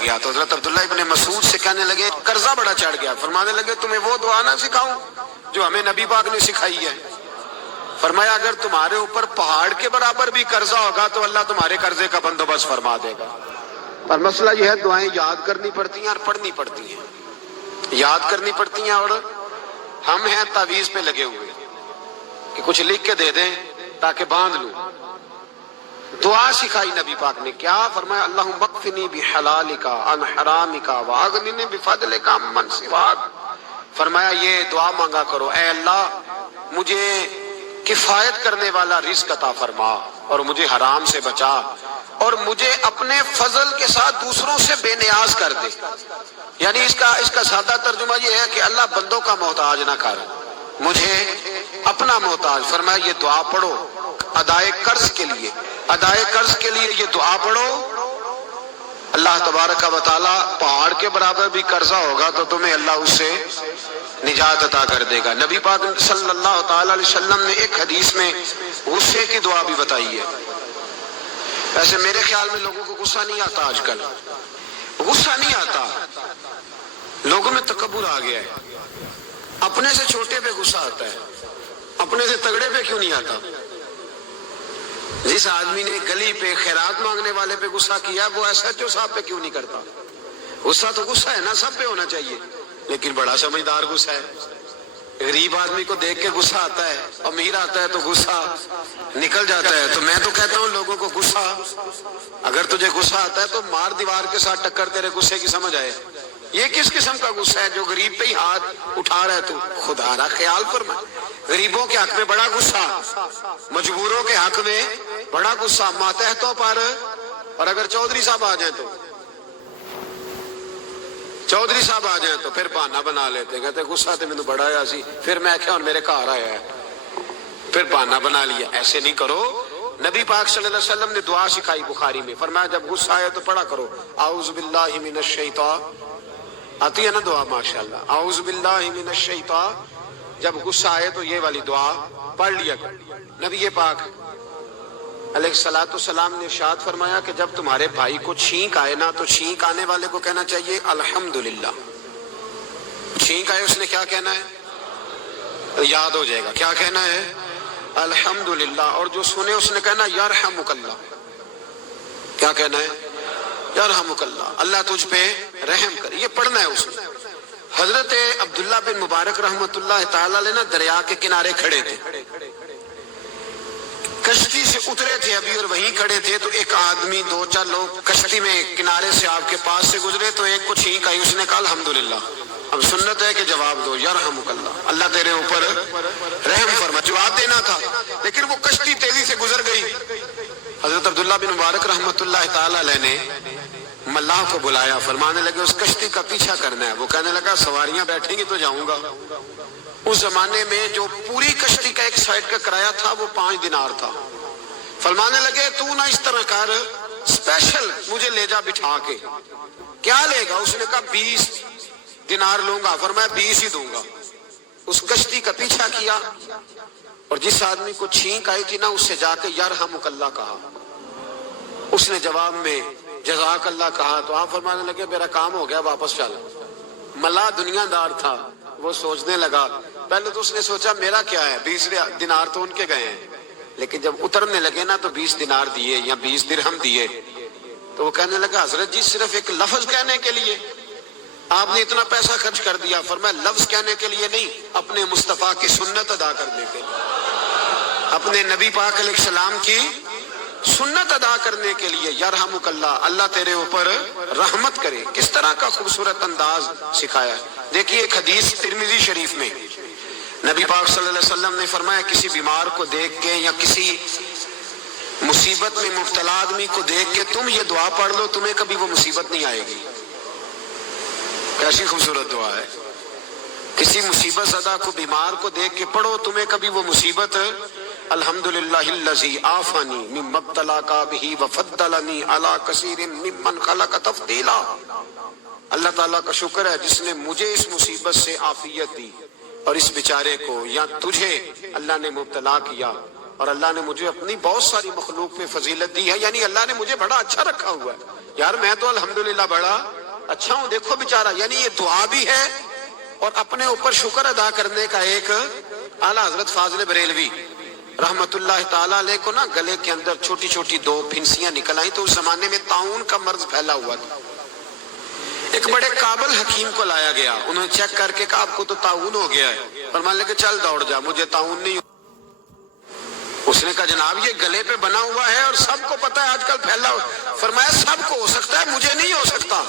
گیا تو حضرت عبداللہ ابن مسعود سے کہنے لگے قرضہ بڑا چڑھ گیا. فرمانے لگے تمہیں وہ دعا نہ سکھاؤں جو ہمیں نبی پاک نے سکھائی ہے. فرمایا اگر تمہارے اوپر پہاڑ کے برابر بھی قرضہ ہوگا تو اللہ تمہارے قرضے کا بندوبست فرما دے گا. پر مسئلہ یہ ہے دعائیں یاد کرنی پڑتی ہیں اور پڑھنی پڑتی ہیں. یاد کرنی پڑتی ہیں اور ہم ہیں تعویذ پہ لگے ہوئے کہ کچھ لکھ کے دے دیں تاکہ باندھ لوں. دعا سکھائی نبی پاک نے کیا فرمایا اللہم اکفنی بحلالک عن حرامک واغننی بفضلک عمن سواک. فرمایا یہ دعا مانگا کرو اے اللہ مجھے کفایت کرنے والا رزق عطا فرما اور مجھے حرام سے بچا اور مجھے اپنے فضل کے ساتھ دوسروں سے بے نیاز کر دے. یعنی اس کا سادہ ترجمہ یہ ہے کہ اللہ بندوں کا محتاج نہ کر مجھے اپنا محتاج. فرمایا یہ دعا پڑھو ادائے قرض کے لیے. ادائے قرض کے لیے یہ دعا پڑھو. اللہ تبارک و تعالی پہاڑ کے برابر بھی قرضہ ہوگا تو تمہیں اللہ اس سے نجات عطا کر دے گا. نبی پاک صلی اللہ تعالی علیہ وسلم نے ایک حدیث میں غصے کی دعا بھی بتائی ہے. ویسے میرے خیال میں لوگوں کو غصہ نہیں آتا. آج کل غصہ نہیں آتا. لوگوں میں تکبر آ گیا ہے. اپنے سے چھوٹے پہ غصہ آتا ہے, اپنے سے تگڑے پہ کیوں نہیں آتا؟ جس آدمی نے گلی پہ خیرات مانگنے والے پہ غصہ کیا وہ ایس ایچ او صاحب پہ کیوں نہیں کرتا؟ غصہ تو غصہ ہے نا, سب پہ ہونا چاہیے, لیکن بڑا سمجھدار غصہ ہے. غریب آدمی کو دیکھ کے غصہ آتا ہے, امیر آتا ہے تو غصہ نکل جاتا ہے. تو میں تو کہتا ہوں لوگوں کو غصہ اگر تجھے غصہ آتا ہے تو مار دیوار کے ساتھ ٹکر تیرے غصے کی سمجھ آئے. یہ کس قسم کا غصہ ہے جو غریب پہ ہی ہاتھ اٹھا رہا ہے؟ تو خدا را خیال فرما. غریبوں کے حق میں بڑا غصہ, مجبوروں کے حق میں بڑا غصہ, ماتحتوں پر. اور اگر چودھری صاحب آ جائیں تو پھر بہانہ بنا لیتے, کہتے غصہ تو مینوں بڑا آیا سی پھر میں کیا اور میرے گھر آیا ہے, پھر بہانہ بنا لیا. ایسے نہیں کرو. نبی پاک صلی اللہ علیہ وسلم نے دعا سکھائی بخاری میں. فرمایا جب غصہ آئے تو پڑھا کرو اعوذ باللہ من الشیطان. آتی ہے نا دعا ماشاءاللہ, اعوذ باللہ من الشیطان. جب غصہ آئے تو یہ والی دعا پڑھ لیا کرو. نبی پاک علیہ الصلوۃ والسلام نے ارشاد فرمایا کہ جب تمہارے بھائی کو چھینک آئے نا تو چھینک آنے والے کو کہنا چاہیے الحمدللہ. چھینک آئے اس نے کیا کہنا ہے؟ یاد ہو جائے گا کیا کہنا ہے؟ الحمدللہ. اور جو سنے اس نے کہنا یرحمک اللہ. کیا کہنا ہے؟ یرحمک اللہ, اللہ تجھ پہ رحم کر. یہ پڑھنا ہے اس نے. حضرت عبداللہ بن مبارک رحمۃ اللہ تعالی علیہ نا دریا کے کنارے کھڑے تھے, کشتی سے اترے تھے ابھی اور وہیں کھڑے تھے. تو ایک آدمی دو چار لوگ کشتی میں کنارے سے آپ کے پاس سے گزرے تو ایک کو چھینک آئی, اس نے کہا الحمدللہ. اب سنت ہے کہ جواب دو یرحمک اللہ, اللہ تیرے اوپر رحم فرما. جواب دینا تھا لیکن وہ کشتی تیزی سے گزر گئی. حضرت عبداللہ بن مبارک رحمۃ اللہ تعالی علیہ نے ملاح کو بلایا. فرمانے لگے اس کشتی کا پیچھا کرنا ہے. وہ کہنے لگا سواریاں بیٹھیں گی تو جاؤں گا. اس زمانے میں جو پوری کشتی کا ایک سائیڈ کا کرایہ تھا وہ 5 دینار تھا. فرمانے لگے تو نہ اس طرح کر, اسپیشل مجھے لے جا بٹھا کے. کیا لے گا؟ اس نے کہا 20 دینار لوں گا. فرمایا 20 ہی دوں گا. اس کشتی کا پیچھا کیا اور جس آدمی کو چھینک آئی تھی نا اس سے جا کے یرحمک اللہ کہا. اس نے جواب میں جزاک اللہ کہا. تو آپ فرمانے لگے میرا کام ہو گیا, واپس چل. ملا دنیا دار تھا, وہ سوچنے لگا. پہلے تو اس نے سوچا میرا کیا ہے, 20 دینار تو ان کے گئے ہیں. لیکن جب اترنے لگے نا تو 20 دینار دیے یا 20 درہم دیے. تو وہ کہنے لگا حضرت جی صرف ایک لفظ کہنے کے لیے آپ نے اتنا پیسہ خرچ کر دیا. فرمایا لفظ کہنے کے لیے نہیں, اپنے مصطفیٰ کی سنت ادا کرنے کے لیے, اپنے نبی پاک علیہ السلام کی سنت ادا کرنے کے لیے. یرحمک اللہ, اللہ تیرے اوپر رحمت کرے. کس طرح کا خوبصورت انداز سکھایا ہے. دیکھیے ایک حدیث ترمذی شریف میں نبی پاک صلی اللہ علیہ وسلم نے فرمایا کسی بیمار کو دیکھ کے یا کسی مصیبت میں مبتلا آدمی کو دیکھ کے تم یہ دعا پڑھ لو تمہیں کبھی وہ مصیبت نہیں آئے گی. کیسی خوبصورت دعا ہے. کسی مصیبت زدہ کو بیمار کو دیکھ کے پڑھو تمہیں کبھی وہ مصیبت الحمدللہ الذی عافانی مما ابتلاک بہ وفضلنی علی کثیر ممن خلق تفضیلا. اللہ تعالیٰ کا شکر ہے جس نے مجھے اس مصیبت سے عافیت دی اور اس بیچارے کو یا تجھے اللہ نے مبتلا کیا اور اللہ نے مجھے اپنی بہت ساری مخلوق میں فضیلت دی ہے. یعنی اللہ نے مجھے بڑا اچھا رکھا ہوا ہے. یار میں تو الحمدللہ بڑا اچھا ہوں، دیکھو بیچارہ. یعنی یہ دعا بھی ہے اور اپنے اوپر شکر ادا کرنے کا ایک. اعلیٰ حضرت فاضل بریلوی رحمت اللہ تعالیٰ علیہ کو نا گلے کے اندر چھوٹی چھوٹی 2 پھنسیاں نکل آئیں، تو اس زمانے میں طاعون کا مرض پھیلا ہوا تھا. ایک بڑے قابل حکیم کو لایا گیا، انہوں نے چیک کر کے کہا آپ کو تو طاعون ہو گیا ہے. فرمان لے کہ چل دوڑ جا، مجھے طاعون نہیں. اس نے کہا جناب یہ گلے پہ بنا ہوا ہے اور سب کو پتا ہے آج کل پھیلا ہوا. فرمایا سب کو ہو سکتا ہے، مجھے نہیں ہو سکتا.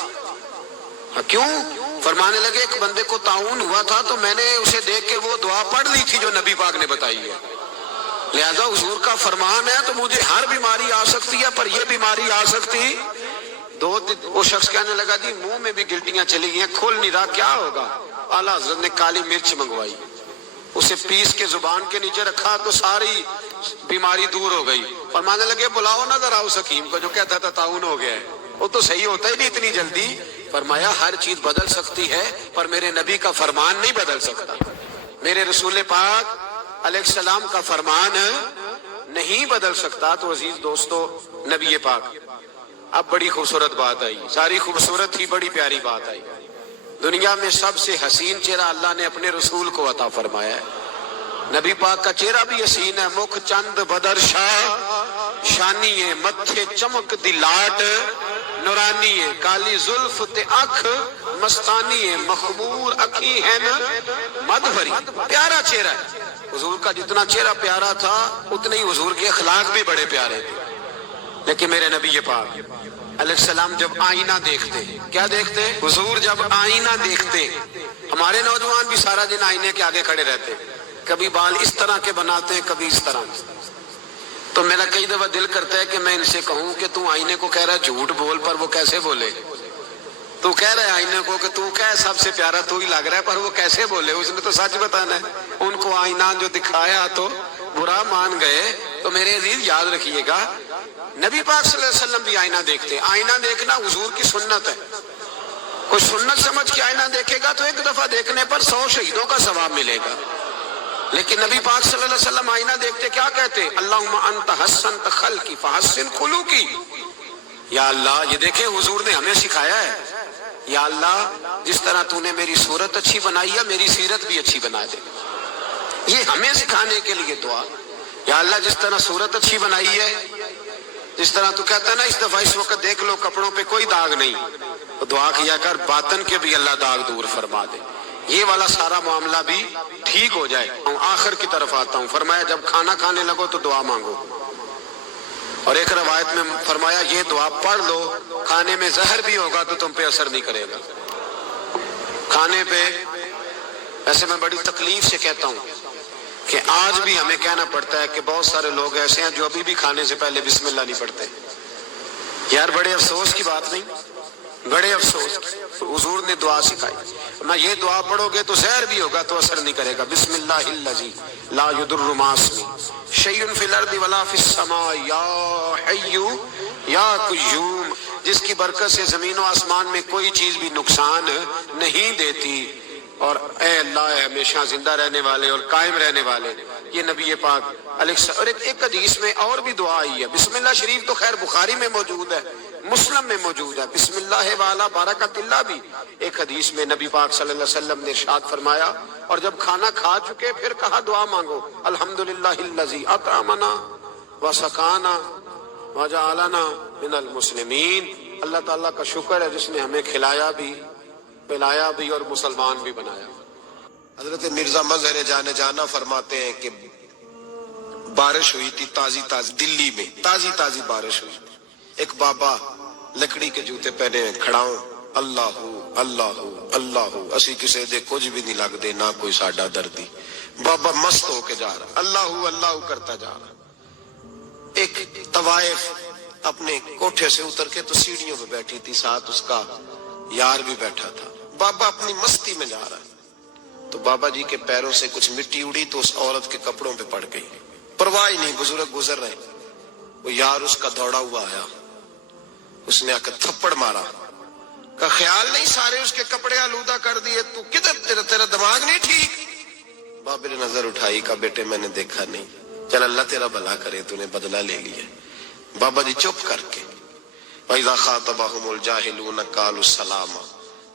کیوں؟ فرمانے لگے ایک بندے کو طاعون ہوا تھا تو میں نے اسے دیکھ کے وہ دعا پڑھ لی تھی جو نبی پاک نے بتائی ہے، لہذا حضور کا فرمان ہے تو مجھے ہر بیماری آ سکتی ہے پر یہ بیماری آ سکتی. وہ شخص کہنے لگا جی منہ میں بھی گلٹیاں چلی گئی، کھول نہیں رہا، کیا ہوگا؟ اعلیٰ حضرت نے کالی مرچ منگوائی، اسے پیس کے زبان کے نیچے رکھا تو ساری بیماری دور ہو گئی. فرمانے لگے بلاؤ نہ ذرا اس حکیم کو جو کہتا تھا طاعون ہو گیا ہے، وہ تو صحیح ہوتا ہی نہیں اتنی جلدی. فرمایا ہر چیز بدل سکتی ہے پر میرے نبی کا فرمان نہیں بدل سکتا، میرے رسول پاک علیہ السلام کا فرمان نہیں بدل سکتا. تو عزیز دوستو نبی پاک اب بڑی خوبصورت بات آئی، ساری خوبصورت ہی بڑی پیاری بات آئی. دنیا میں سب سے حسین چہرہ اللہ نے اپنے رسول کو عطا فرمایا ہے. نبی پاک کا چہرہ بھی حسین ہے. مکھ چند بدر شاہ شانی ہے، متھے چمک دی لاٹ نورانی ہے، کالی زلف تے اکھ مستانی ہے، مخمور اکھی ہے نا مد بھری. پیارا چہرہ ہے حضور کا. جتنا چہرہ پیارا تھا اتنے ہی حضور کے اخلاق بھی بڑے پیارے تھے. لیکن میرے نبی پاک علیہ السلام جب آئینہ دیکھتے، کیا دیکھتے؟ حضور جب آئینہ دیکھتے. ہمارے نوجوان بھی سارا دن آئینے کے آگے کھڑے رہتے، کبھی بال اس طرح کے بناتے ہیں کبھی اس طرح. تو میرا کئی دفعہ دل کرتا ہے کہ میں ان سے کہوں کہ تو آئینے کو کہہ رہا ہے جھوٹ بول، پر وہ کیسے بولے؟ تو کہہ رہے آئینے کو کہ تو کیا سب سے پیارا تو ہی لگ رہا ہے، پر وہ کیسے بولے؟ اس نے تو سچ بتانا ہے. ان کو آئینہ جو دکھایا تو برا مان گئے. تو میرے عزیز یاد رکھیے گا نبی پاک صلی اللہ علیہ وسلم بھی آئینہ دیکھتے. آئینہ دیکھنا حضور کی سنت ہے. کوئی سنت سمجھ کے آئینہ دیکھے گا تو ایک دفعہ دیکھنے پر 100 شہیدوں کا ثواب ملے گا. لیکن نبی پاک صلی اللہ علیہ وسلم آئینہ دیکھتے کیا کہتے؟ اللہم انت حسنت خلقی فحسن خلوقی. یا اللہ، یہ دیکھیں حضور نے ہمیں سکھایا ہے، یا اللہ جس طرح تو نے میری صورت اچھی بنائی ہے میری سیرت بھی اچھی بنا دے. یہ ہمیں سکھانے کے لیے دعا. یا اللہ جس طرح صورت اچھی بنائی ہے، جس طرح تو کہتا ہے نا اس دفعہ اس وقت دیکھ لو کپڑوں پہ کوئی داغ نہیں، تو دعا کیا کر باطن کے بھی اللہ داغ دور فرما دے، یہ والا سارا معاملہ بھی ٹھیک ہو جائے. آخر کی طرف آتا ہوں. فرمایا جب کھانا کھانے لگو تو دعا مانگو. اور ایک روایت میں فرمایا یہ دعا پڑھ لو، کھانے میں زہر بھی ہوگا تو تم پہ اثر نہیں کرے گا. کھانے پہ ایسے میں بڑی تکلیف سے کہتا ہوں کہ آج بھی ہمیں کہنا پڑتا ہے کہ بہت سارے لوگ ایسے ہیں جو ابھی بھی کھانے سے پہلے بسم اللہ نہیں پڑھتے. یار بڑے افسوس کی بات نہیں، بڑے افسوس. حضور نے دعا سکھائی، میں یہ دعا پڑھو گے تو زہر بھی ہوگا تو اثر نہیں کرے گا. بسم اللہ الذی لا یضر مع اسمہ شیء فی الارض ولا فی السماء یا حی یا قیوم، جس کی برکت سے زمین و آسمان میں کوئی چیز بھی نقصان نہیں دیتی. اور اے اللہ ہمیشہ زندہ رہنے والے اور قائم رہنے والے. یہ نبی پاک علیہ السلام. اور ایک حدیث میں اور بھی دعا آئی ہے. بسم اللہ شریف تو خیر بخاری میں موجود ہے، مسلم میں موجود ہے. بسم اللہ والا بارکت اللہ بھی ایک حدیث میں نبی پاک صلی اللہ علیہ وسلم نے ارشاد فرمایا. اور جب کھانا کھا چکے پھر کہا دعا مانگو. الحمدللہ الذی اطعمنا وسقانا وجعلنا من المسلمین. اللہ تعالیٰ کا شکر ہے جس نے ہمیں کھلایا بھی پلایا بھی اور مسلمان بھی بنایا. حضرت مرزا مظہر جانے جانا فرماتے ہیں کہ بارش ہوئی تھی تازی تازی، دلی میں تازی تازی بارش ہوئی. ایک بابا لکڑی کے جوتے پہنے کھڑا ہوں، اللہ اللہ اللہ، اسی کسی دے کچھ بھی نہیں لگتے نہ کوئی ساڈا دردی. بابا مست ہو کے جا رہا، اللہ اللہ کرتا جا رہا. ایک طوائف اپنے کوٹھے سے اتر کے تو سیڑھیوں پہ بیٹھی تھی، ساتھ اس کا یار بھی بیٹھا تھا. بابا اپنی مستی میں جا رہا ہے تو بابا جی کے پیروں سے کچھ مٹی اڑی تو اس عورت کے کپڑوں پہ پڑ گئی. پرواہ نہیں، بزرگ گزر رہے. وہ یار اس کا دوڑا ہوا آیا، اس نے آ کر تھپڑ مارا. کا خیال نہیں سارے اس کے کپڑے آلودہ کر دیے، تو کدھر تیرا دماغ نہیں ٹھیک؟ بابے نے نظر اٹھائی، کہا بیٹے میں نے دیکھا نہیں، چل اللہ تیرا بھلا کرے، تو نے بدلہ لے لیا. بابا جی چپ کر کے وَإِذَا خَاطَبَهُمُ الْجَاهِلُونَ قَالُوا السَّلَامَ،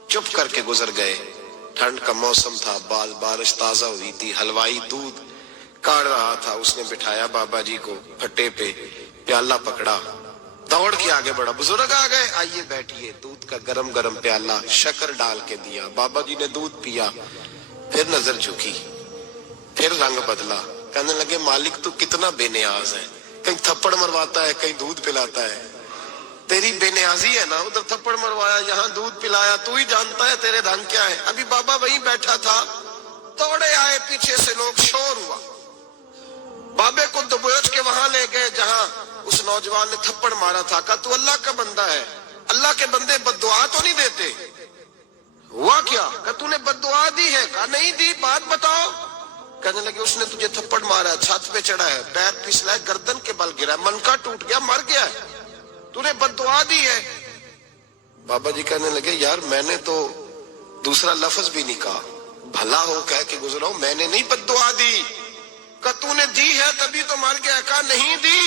چپ کر کے گزر گئے۔ ٹھنڈ کا موسم تھا، بارش تازہ ہوئی تھی، حلوائی دودھ کاڑ رہا تھا، اس نے بٹھایا بابا جی کو پھٹے پہ، پیالہ پکڑا، دوڑ کے آگے بڑھا، بزرگ آ گئے، آئیے بیٹھیے، دودھ کا گرم گرم پیالہ شکر ڈال کے دیا، بابا جی نے دودھ پیا، پھر نظر جھکی، پھر رنگ بدلا، کہنے لگے مالک تو کتنا بے نیاز ہے، کہیں تھپڑ مرواتا ہے، کہیں دودھ پلاتا ہے، تیری بے نیازی ہے نا، ادھر تھپڑ مروایا، یہاں دودھ پلایا، تو ہی جانتا ہے تیرے ڈھنگ کیا ہے۔ ابھی بابا وہیں بیٹھا تھا، دوڑے آئے پیچھے سے لوگ، شور ہوا، بابے کو دبوچ کے وہاں لے گئے جہاں اس نوجوان نے تھپڑ مارا تھا، کہا تو اللہ کا بندہ ہے، اللہ کے بندے بد دعا تو نہیں دیتے؟ ہوا کیا؟ کہا تو نے بد دعا دی ہے؟ کہا نہیں دی، بات بتاؤ۔ کہنے لگے اس نے تجھے تھپڑ مارا ہے، چھت پہ چڑھا ہے، پیر پھسلا ہے، گردن کے بل گرا ہے، منکا ٹوٹ گیا، مر گیا ہے، تو نے بد دعا دی ہے۔ بابا جی کہنے لگے یار میں نے تو دوسرا لفظ بھی نہیں کہا، بھلا ہو کہہ کے گزرا ہوں، میں نے نہیں بد دعا دی۔ کہا تو نے دی ہے تبھی تو مر گیا، کہا نہیں دی۔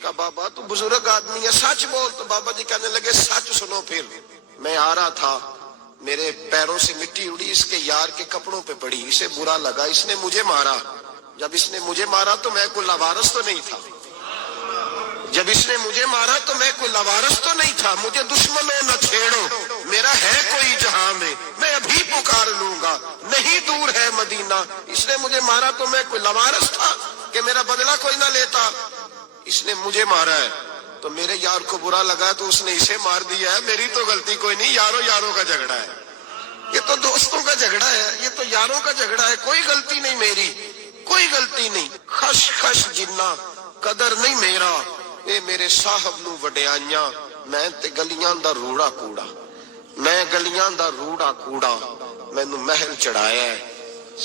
کہا بابا تو بزرگ آدمی ہے، سچ بول۔ تو بابا جی کہنے لگے سچ سنو، پھر میں آ رہا تھا، میرے پیروں سے مٹی اڑی، اس کے یار کے کپڑوں پہ پڑی، اسے برا لگا، اس نے مجھے مارا، جب اس نے مجھے مارا تو میں کوئی لاوارث تو نہیں تھا، جب اس نے مجھے مارا تو میں کوئی لاوارث تو نہیں تھا، مجھے دشمنوں نہ چھیڑو، میرا ہے کوئی جہاں میں ابھی پکار لوں گا، نہیں دور ہے مدینہ، اس نے مجھے مارا تو میں کوئی لاوارث تھا کہ میرا بدلہ کوئی نہ لیتا، اس نے مجھے مارا ہے تو میرے یار کو برا لگا تو اس نے اسے مار دیا ہے، میری تو غلطی کوئی نہیں، یاروں کا جھگڑا ہے، یہ تو دوستوں کا جھگڑا ہے، یہ تو یاروں کا جھگڑا ہے، کوئی غلطی نہیں میری، کوئی غلطی نہیں، خش خش جنہ قدر نہیں میرا، اے میرے صاحب نو وڈیائیاں، میں تے گلیاں دا روڑا کوڑا، میں گلیاں دا روڑا کوڑا، مینو محل چڑھایا ہے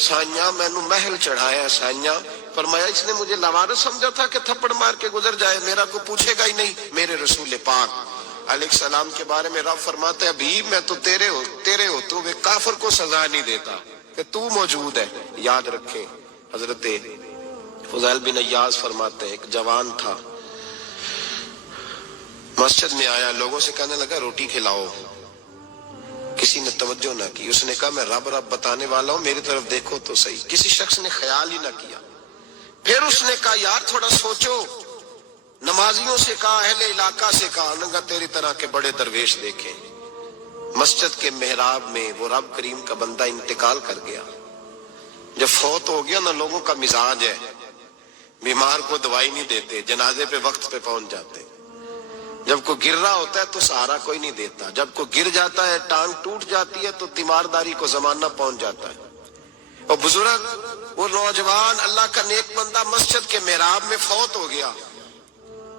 سائیاں، مینو محل چڑھایا ہے سائیاں۔ فرمایا اس نے مجھے لاوارث سمجھا تھا کہ تھپڑ مار کے گزر جائے، میرا کو پوچھے گا ہی نہیں۔ میرے رسول پاک علیہ السلام کے بارے میں رب فرماتا ہے ابھی میں تو تیرے ہوتے ہوئے کافر کو سزا نہیں دیتا کہ تو موجود ہے۔ یاد رکھیں حضرت فضیل بن ایاز فرماتے ہیں ایک جوان تھا، مسجد میں آیا، لوگوں سے کہنے لگا روٹی کھلاؤ، کسی نے توجہ نہ کی، اس نے کہا میں رب بتانے والا ہوں، میری طرف دیکھو تو صحیح، کسی شخص نے خیال ہی نہ کیا۔ پھر اس نے کہا یار تھوڑا سوچو، نمازیوں سے کہا، اہل علاقہ سے کہا، انہوں نے کہا تیری طرح کے بڑے درویش دیکھیں۔ مسجد کے محراب میں وہ رب کریم کا بندہ انتقال کر گیا، جب فوت ہو گیا نا، لوگوں کا مزاج ہے بیمار کو دوائی نہیں دیتے، جنازے پہ وقت پہ پہنچ جاتے، جب کوئی گر رہا ہوتا ہے تو سہارا کوئی نہیں دیتا، جب کوئی گر جاتا ہے ٹانگ ٹوٹ جاتی ہے تو تیمارداری کو زمانہ پہنچ جاتا ہے۔ اور بزرگ وہ نوجوان اللہ کا نیک بندہ مسجد کے محراب میں فوت ہو گیا۔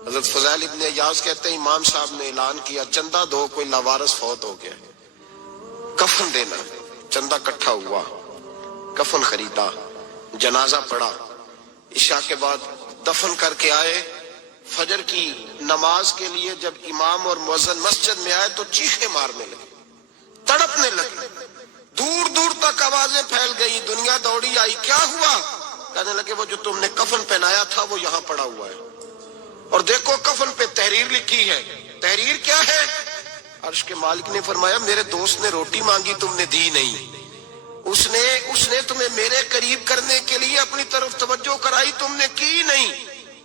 حضرت فضیل ابن ایاز کہتے ہیں امام صاحب نے اعلان کیا چندہ دو، کوئی لاوارث فوت ہو گیا، کفن دینا، چندہ اکٹھا ہوا، کفن خریدا، جنازہ پڑھا، عشاء کے بعد دفن کر کے آئے، فجر کی نماز کے لیے جب امام اور مؤذن مسجد میں آئے تو چیخیں مارنے لگے، تڑپنے لگے، دور دور تک آوازیں پھیل گئی، دنیا دوڑی آئی، کیا ہوا؟ کہنے لگے وہ جو تم نے کفن پہنایا تھا وہ یہاں پڑا ہوا ہے، اور دیکھو کفن پہ تحریر لکھی ہے۔ تحریر کیا ہے؟ عرش کے مالک نے فرمایا میرے دوست نے روٹی مانگی تم نے دی نہیں، اس نے تمہیں میرے قریب کرنے کے لیے اپنی طرف توجہ کرائی، تم نے کی نہیں،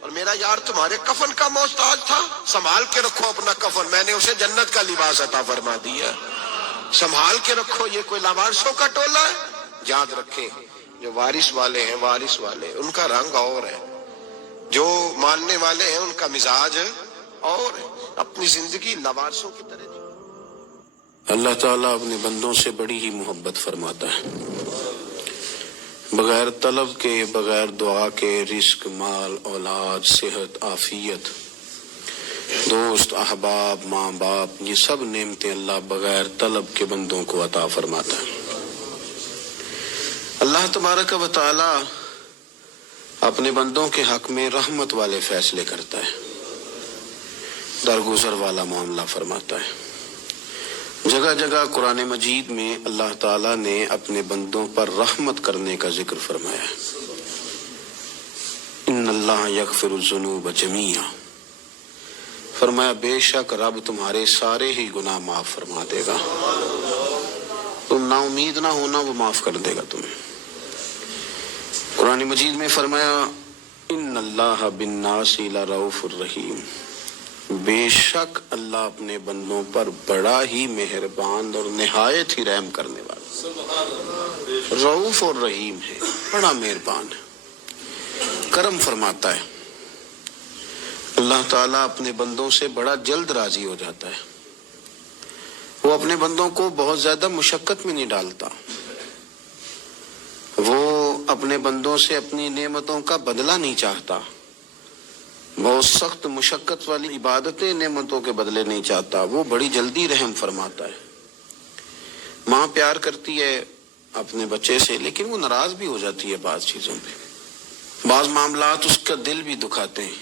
اور میرا یار تمہارے کفن کا محتاج تھا، سنبھال کے رکھو اپنا کفن، میں نے اسے جنت کا لباس عطا فرما دیا، سنبھال کے رکھو، یہ کوئی لاوارثوں کا ٹولہ ہے۔ یاد رکھیں جو وارث والے ہیں، وارث والے ان کا رنگ اور ہے، جو ماننے والے ہیں ان کا مزاج اور ہے، اپنی زندگی لاوارثوں کی طرح۔ اللہ تعالیٰ اپنے بندوں سے بڑی ہی محبت فرماتا ہے، بغیر طلب کے، بغیر دعا کے رزق، مال، اولاد، صحت، عافیت، دوست، احباب، ماں باپ، یہ سب نعمتیں اللہ بغیر طلب کے بندوں کو عطا فرماتا ہے۔ اللہ تبارک و تعالیٰ اپنے بندوں کے حق میں رحمت والے فیصلے کرتا ہے، درگزر والا معاملہ فرماتا ہے۔ جگہ جگہ قرآن مجید میں اللہ تعالیٰ نے اپنے بندوں پر رحمت کرنے کا ذکر فرمایا ہے، ان اللہ یغفر الذنوب جمیعا، فرمایا بے شک رب تمہارے سارے ہی گناہ معاف فرما دے گا، تم نا امید نہ ہونا، وہ معاف کر دے گا تمہیں۔ قرآن مجید میں فرمایا ان اللہ بالناس لرؤوف الرحیم، بے شک اللہ اپنے بندوں پر بڑا ہی مہربان اور نہایت ہی رحم کرنے والا رؤوف اور رحیم ہے، بڑا مہربان ہے، کرم فرماتا ہے۔ اللہ تعالیٰ اپنے بندوں سے بڑا جلد راضی ہو جاتا ہے، وہ اپنے بندوں کو بہت زیادہ مشقت میں نہیں ڈالتا، وہ اپنے بندوں سے اپنی نعمتوں کا بدلہ نہیں چاہتا، بہت سخت مشقت والی عبادتیں نعمتوں کے بدلے نہیں چاہتا، وہ بڑی جلدی رحم فرماتا ہے۔ ماں پیار کرتی ہے اپنے بچے سے، لیکن وہ ناراض بھی ہو جاتی ہے بعض چیزوں پہ، بعض معاملات اس کا دل بھی دکھاتے ہیں،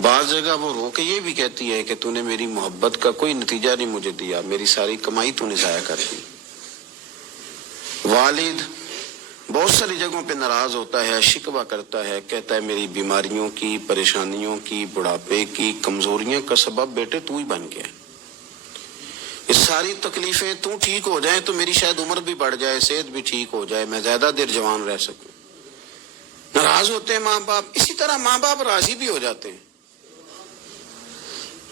بعض جگہ وہ رو کے یہ بھی کہتی ہے کہ تو نے میری محبت کا کوئی نتیجہ نہیں مجھے دیا، میری ساری کمائی تو نے ضائع کر دی۔ والد بہت ساری جگہوں پہ ناراض ہوتا ہے، شکوہ کرتا ہے، کہتا ہے میری بیماریوں کی، پریشانیوں کی، بڑھاپے کی، کمزوریاں کا سبب بیٹے تو ہی بن گیا، یہ ساری تکلیفیں تو ٹھیک ہو جائیں تو میری شاید عمر بھی بڑھ جائے، صحت بھی ٹھیک ہو جائے، میں زیادہ دیر جوان رہ سکوں۔ ناراض ہوتے ہیں ماں باپ، اسی طرح ماں باپ راضی بھی ہو جاتے ہیں،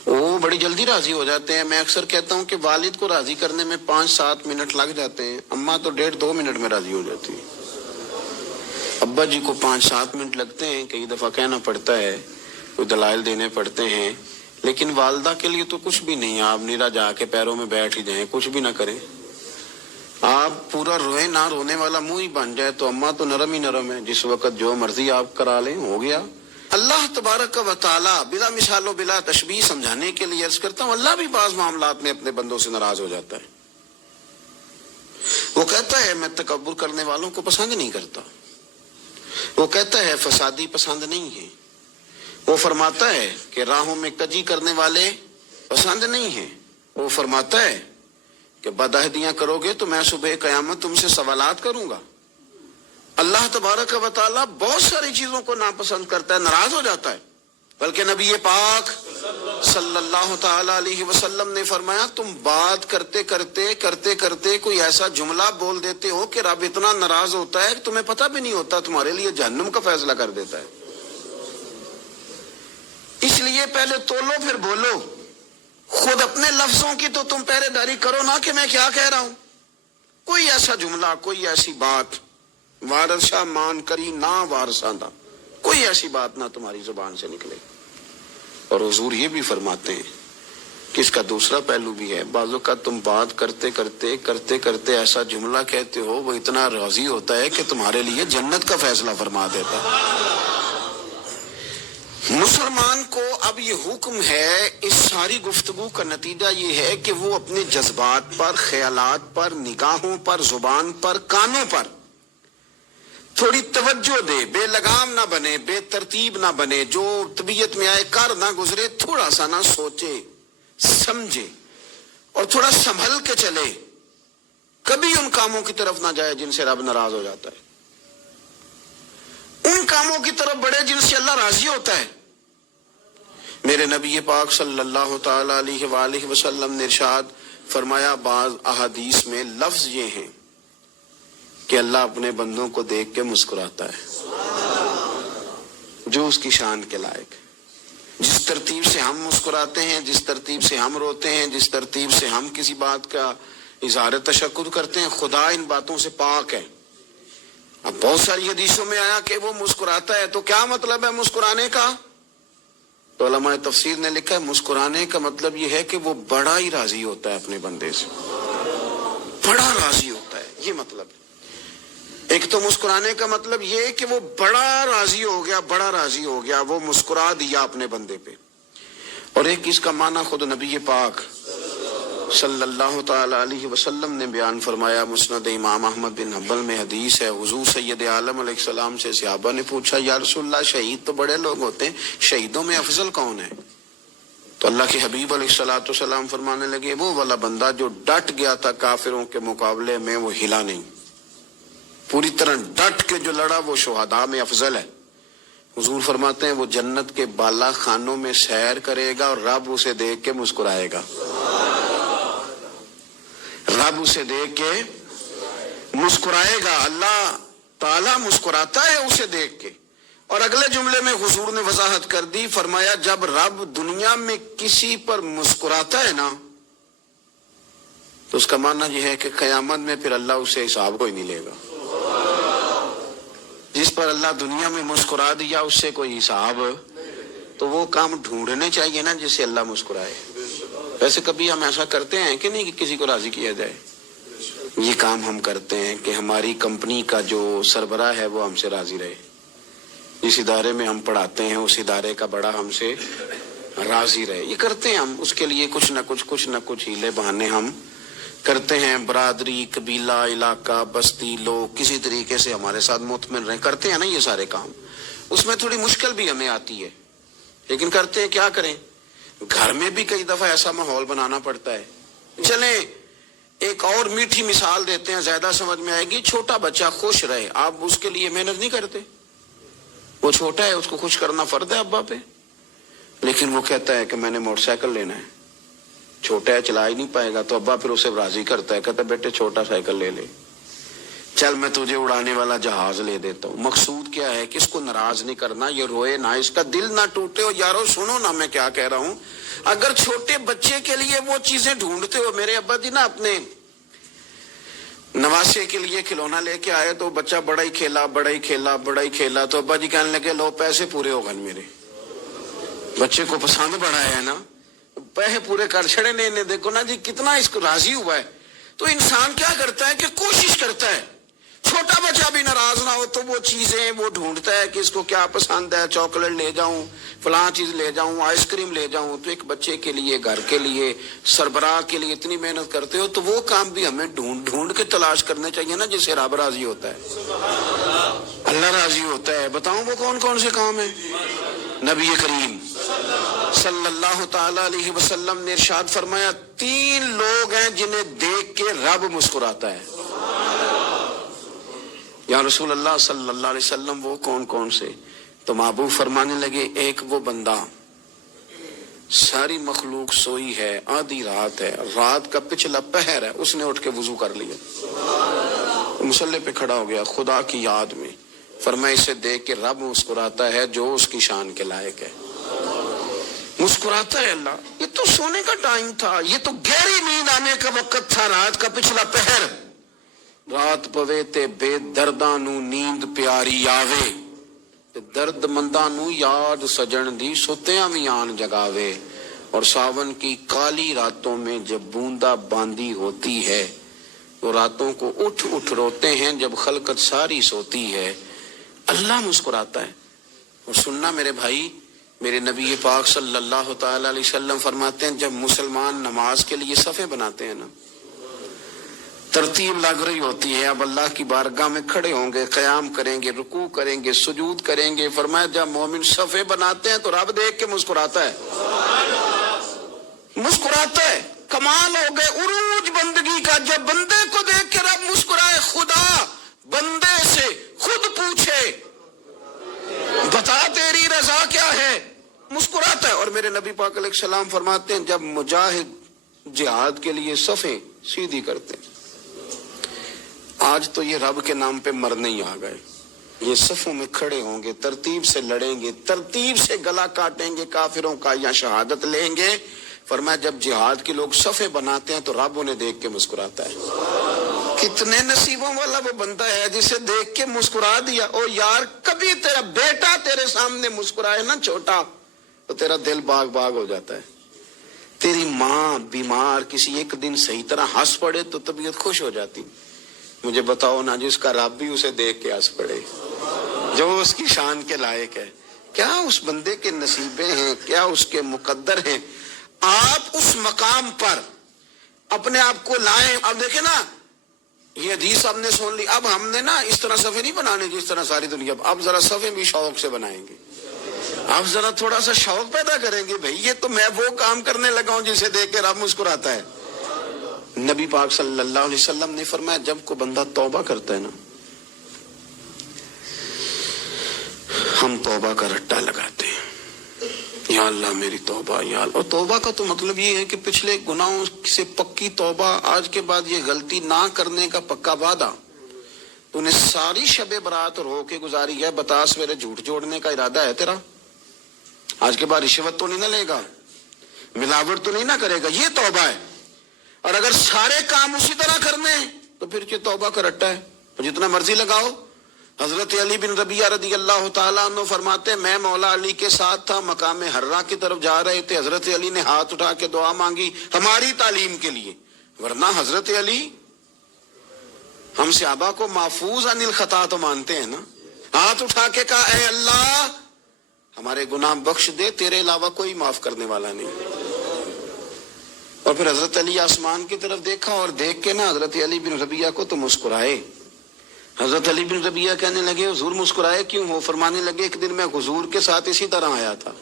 وہ بڑی جلدی راضی ہو جاتے ہیں۔ میں اکثر کہتا ہوں کہ والد کو راضی کرنے میں 5-7 منٹ لگ جاتے ہیں، اماں تو 1.5-2 منٹ میں راضی ہو جاتی ہے، ابا جی کو 5-7 منٹ لگتے ہیں، کئی دفعہ کہنا پڑتا ہے، کوئی دلائل دینے پڑتے ہیں، لیکن والدہ کے لیے تو کچھ بھی نہیں، آپ نیرا جا کے پیروں میں بیٹھ ہی جائیں، کچھ بھی نہ کریں، آپ پورا روئیں نہ، رونے والا منہ ہی بن جائے تو اماں تو نرم ہی نرم ہے، جس وقت جو مرضی آپ کرا لیں ہو گیا۔ اللہ تبارک و تعالی بلا مثال و بلا تشبیہ سمجھانے کے لیے عرض کرتا ہوں، اللہ بھی بعض معاملات میں اپنے بندوں سے ناراض ہو جاتا ہے، وہ کہتا ہے میں تکبر کرنے والوں کو پسند نہیں کرتا، وہ کہتا ہے فسادی پسند نہیں ہے، وہ فرماتا ہے کہ راہوں میں کجی کرنے والے پسند نہیں ہیں، وہ فرماتا ہے کہ بدعہدیاں کرو گے تو میں صبح قیامت تم سے سوالات کروں گا۔ اللہ تبارک و تعالیٰ بہت ساری چیزوں کو ناپسند کرتا ہے، ناراض ہو جاتا ہے، بلکہ نبی پاک صلی اللہ تعالی علیہ وسلم نے فرمایا تم بات کرتے کرتے کوئی ایسا جملہ بول دیتے ہو کہ رب اتنا ناراض ہوتا ہے کہ تمہیں پتہ بھی نہیں ہوتا، تمہارے لیے جہنم کا فیصلہ کر دیتا ہے۔ اس لیے پہلے تولو پھر بولو، خود اپنے لفظوں کی تو تم پہرے داری کرو نا کہ میں کیا کہہ رہا ہوں، کوئی ایسا جملہ، کوئی ایسی بات وارثہ مان کری نہ وارثہ دا، کوئی ایسی بات نہ تمہاری زبان سے نکلے۔ اور حضور یہ بھی فرماتے ہیں کہ اس کا دوسرا پہلو بھی ہے، بعض اوقات تم بات کرتے ایسا جملہ کہتے ہو وہ اتنا راضی ہوتا ہے کہ تمہارے لیے جنت کا فیصلہ فرما دیتا ہے۔ مسلمان کو اب یہ حکم ہے، اس ساری گفتگو کا نتیجہ یہ ہے کہ وہ اپنے جذبات پر، خیالات پر، نگاہوں پر، زبان پر، کانوں پر تھوڑی توجہ دے، بے لگام نہ بنے، بے ترتیب نہ بنے، جو طبیعت میں آئے کر نہ گزرے، تھوڑا سا نہ سوچے سمجھے اور تھوڑا سنبھل کے چلے، کبھی ان کاموں کی طرف نہ جائے جن سے رب ناراض ہو جاتا ہے، ان کاموں کی طرف بڑھے جن سے اللہ راضی ہوتا ہے۔ میرے نبی پاک صلی اللہ تعالی علیہ وآلہ وسلم نے ارشاد فرمایا، بعض احادیث میں لفظ یہ ہیں کہ اللہ اپنے بندوں کو دیکھ کے مسکراتا ہے جو اس کی شان کے لائق، جس ترتیب سے ہم مسکراتے ہیں، جس ترتیب سے ہم روتے ہیں، جس ترتیب سے ہم کسی بات کا اظہار تشکر کرتے ہیں، خدا ان باتوں سے پاک ہے۔ اب بہت ساری حدیثوں میں آیا کہ وہ مسکراتا ہے، تو کیا مطلب ہے مسکرانے کا؟ تو علماء تفسیر نے لکھا ہے مسکرانے کا مطلب یہ ہے کہ وہ بڑا ہی راضی ہوتا ہے اپنے بندے سے، بڑا راضی ہوتا ہے، یہ مطلب ہے۔ ایک تو مسکرانے کا مطلب یہ کہ وہ بڑا راضی ہو گیا، وہ مسکرا دیا اپنے بندے پہ، اور ایک اس کا معنی خود نبی پاک صلی اللہ تعالی علیہ وسلم نے بیان فرمایا۔ مسند امام احمد بن حنبل میں حدیث ہے، حضور سید عالم علیہ السلام سے صحابہ نے پوچھا یا رسول اللہ شہید تو بڑے لوگ ہوتے ہیں، شہیدوں میں افضل کون ہے؟ تو اللہ کے حبیب علیہ الصلوۃ والسلام فرمانے لگے وہ والا بندہ جو ڈٹ گیا تھا کافروں کے مقابلے میں، وہ ہلا نہیں، پوری طرح ڈٹ کے جو لڑا وہ شہداء میں افضل ہے۔ حضور فرماتے ہیں وہ جنت کے بالا خانوں میں سیر کرے گا اور رب اسے دیکھ کے مسکرائے گا. رب اسے دیکھ کے مسکرائے گا. اللہ تعالیٰ مسکراتا ہے اسے دیکھ کے. اور اگلے جملے میں حضور نے وضاحت کر دی, فرمایا جب رب دنیا میں کسی پر مسکراتا ہے نا تو اس کا معنی یہ ہے کہ قیامت میں پھر اللہ اسے حساب کو ہی نہیں لے گا. جس پر اللہ دنیا میں مسکرا دیا اس سے کوئی حساب, تو وہ کام ڈھونڈنے چاہیے نا جس سے اللہ مسکرائے. ویسے کبھی ہم ایسا کرتے ہیں کہ نہیں کہ کسی کو راضی کیا جائے؟ یہ کام ہم کرتے ہیں کہ ہماری کمپنی کا جو سربراہ ہے وہ ہم سے راضی رہے. جس ادارے میں ہم پڑھاتے ہیں اس ادارے کا بڑا ہم سے راضی رہے. یہ کرتے ہیں ہم, اس کے لیے کچھ نہ کچھ ہیلے بہانے ہم کرتے ہیں. برادری, قبیلہ, علاقہ, بستی, لوگ کسی طریقے سے ہمارے ساتھ مطمئن رہیں, کرتے ہیں نا یہ سارے کام. اس میں تھوڑی مشکل بھی ہمیں آتی ہے لیکن کرتے ہیں. کیا کریں, گھر میں بھی کئی دفعہ ایسا ماحول بنانا پڑتا ہے. چلیں ایک اور میٹھی مثال دیتے ہیں, زیادہ سمجھ میں آئے گی. چھوٹا بچہ خوش رہے, آپ اس کے لیے محنت نہیں کرتے. وہ چھوٹا ہے, اس کو خوش کرنا فرض ہے ابا پہ, لیکن وہ کہتا ہے کہ میں نے موٹر سائیکل لینا ہے. چھوٹا ہے, چلا ہی نہیں پائے گا, تو ابا پھر اسے راضی کرتا ہے, کہتا ہے بیٹے چھوٹا سائیکل لے لے, چل میں تجھے اڑانے والا جہاز لے دیتا ہوں. مقصود کیا ہے کہ اس کو ناراض نہیں کرنا, یہ روئے نہ, اس کا دل نہ ٹوٹے. ہو یارو سنو نا میں کیا کہہ رہا ہوں. اگر چھوٹے بچے کے لیے وہ چیزیں ڈھونڈتے ہو, میرے ابا جی نا اپنے نواسے کے لیے کھلونا لے کے آئے تو بچہ بڑا ہی کھیلا, تو ابا جی کہنے لگے لو پیسے پورے ہو گئے. میرے بچے کو پسند بڑا ہے نا, پیسے پورے کر چھڑے نے, دیکھو نا جی کتنا اس کو راضی ہوا ہے. تو انسان کیا کرتا ہے کہ کوشش کرتا ہے, چھوٹا بچہ بھی ناراض نہ ہو تو وہ چیزیں وہ ڈھونڈتا ہے کہ اس کو کیا پسند ہے. چاکلیٹ لے جاؤں, فلاں چیز لے جاؤں, آئس کریم لے جاؤں. تو ایک بچے کے لیے, گھر کے لیے, سربراہ کے لیے اتنی محنت کرتے ہو, تو وہ کام بھی ہمیں ڈھونڈ کے تلاش کرنے چاہیے نا جس سے رب راضی ہوتا ہے, اللہ راضی ہوتا ہے. بتاؤں وہ کون کون سے کام ہیں؟ نبی کریم صلی اللہ تعالی علیہ وسلم نے ارشاد فرمایا 3 لوگ ہیں جنہیں دیکھ کے رب مسکراتا ہے. یا رسول اللہ صلی اللہ علیہ وسلم وہ کون کون سے؟ تو محبوب فرمانے لگے, ایک وہ بندہ ساری مخلوق سوئی ہے, آدھی رات ہے, رات کا پچھلا پہر ہے, اس نے اٹھ کے وضو کر لیا, مصلی پہ کھڑا ہو گیا خدا کی یاد میں. فرمایا اسے دیکھ کے رب مسکراتا ہے جو اس کی شان کے لائق ہے. مسکراتا ہے اللہ. یہ تو سونے کا ٹائم تھا, یہ تو گہری نیند آنے کا وقت تھا, رات کا پچھلا پہر. رات پوے تے بے درداں نو نیند پیاری آوے, تے درد منداں نو یاد سجن دی ستیاں وی آن جگاوے. اور ساون کی کالی راتوں میں جب بوندا باندی ہوتی ہے تو راتوں کو اٹھ روتے ہیں جب خلقت ساری سوتی ہے. اللہ مسکراتا ہے. اور سننا میرے بھائی, میرے نبی پاک صلی اللہ تعالی علیہ وسلم فرماتے ہیں جب مسلمان نماز کے لیے صفیں بناتے ہیں نا, ترتیب لگ رہی ہوتی ہے, اب اللہ کی بارگاہ میں کھڑے ہوں گے, قیام کریں گے, رکوع کریں گے, سجود کریں گے. فرمایا جب مومن صفیں بناتے ہیں تو رب دیکھ کے مسکراتا ہے, مسکراتا ہے. کمال ہو گئے عروج بندگی کا, جب بندے کو دیکھ کے رب مسکرائے. خدا بندے سے خود پوچھے بتا تیری رضا کیا ہے, مسکراتا ہے. اور میرے نبی پاک علیہ السلام فرماتے ہیں جب مجاہد جہاد کے لیے صفیں سیدھی کرتے ہیں. آج تو یہ رب کے نام پہ مرنے ہی آ گئے. یہ صفوں میں کھڑے ہوں گے, ترتیب سے لڑیں گے, ترتیب سے گلا کاٹیں گے کافروں کا یا شہادت لیں گے. فرمایا جب جہاد کے لوگ صفیں بناتے ہیں تو رب انہیں دیکھ کے مسکراتا ہے. کتنے نصیبوں والا وہ بندہ ہے جسے دیکھ کے مسکرا دیا. او یار کبھی تیرا بیٹا تیرے سامنے مسکرائے نا چھوٹا, تو تیرا دل باغ باغ ہو جاتا ہے. تیری ماں بیمار کسی ایک دن صحیح طرح ہنس پڑے تو طبیعت خوش ہو جاتی. مجھے بتاؤ نا جس کا رب بھی اسے دیکھ کے ہنس پڑے, جو اس کی شان کے لائق ہے, کیا اس بندے کے نصیبے ہیں, کیا اس کے مقدر ہیں. آپ اس مقام پر اپنے آپ کو لائیں. اب دیکھیں نا یہ حدیث ہم نے سن لی, اب ہم نے نا اس طرح صفے نہیں بنانے جس طرح ساری دنیا, اب ذرا صفے بھی شوق سے بنائیں گے. اب ذرا تھوڑا سا شوق پیدا کریں گے, بھئی یہ تو میں وہ کام کرنے لگا ہوں جسے دیکھ کے رب مسکراتا ہے. نبی پاک صلی اللہ علیہ وسلم نے فرمایا جب کو بندہ توبہ کرتا ہے نا, ہم توبہ کا رٹا لگاتے ہیں، یا اللہ میری توبہ، یا اللہ. اور توبہ کا تو مطلب یہ ہے کہ پچھلے گناہوں سے پکی توبہ، آج کے بعد یہ غلطی نہ کرنے کا پکا وعدہ. تو نے ساری شب برات رو کے گزاری ہے، بتا سویرے جھوٹ جوڑنے کا ارادہ ہے تیرا؟ آج کے بعد رشوت تو نہیں نہ لے گا، ملاوٹ تو نہیں نہ کرے گا، یہ توبہ ہے. اور اگر سارے کام اسی طرح کرنے ہیں تو پھر یہ توبہ کا رٹا ہے، جتنا مرضی لگاؤ. حضرت علی بن ربیعہ رضی اللہ تعالیٰ عنہ فرماتے میں مولا علی کے ساتھ تھا، مقام حرہ کی طرف جا رہے تھے، حضرت علی نے ہاتھ اٹھا کے دعا مانگی ہماری تعلیم کے لیے، ورنہ حضرت علی ہم صحابہ کو محفوظ عن الخطا تو مانتے ہیں نا. ہاتھ اٹھا کے کہا اے اللہ ہمارے گناہ بخش دے، تیرے علاوہ کوئی معاف کرنے والا نہیں. اور پھر حضرت علی آسمان کی طرف دیکھا اور دیکھ کے نا حضرت علی بن ربیعہ کو تو مسکرائے. حضرت علی بن ربیعہ کہنے لگے حضور مسکرائے کیوں ہو؟ فرمانے لگے ایک دن میں حضور کے ساتھ اسی طرح آیا تھا،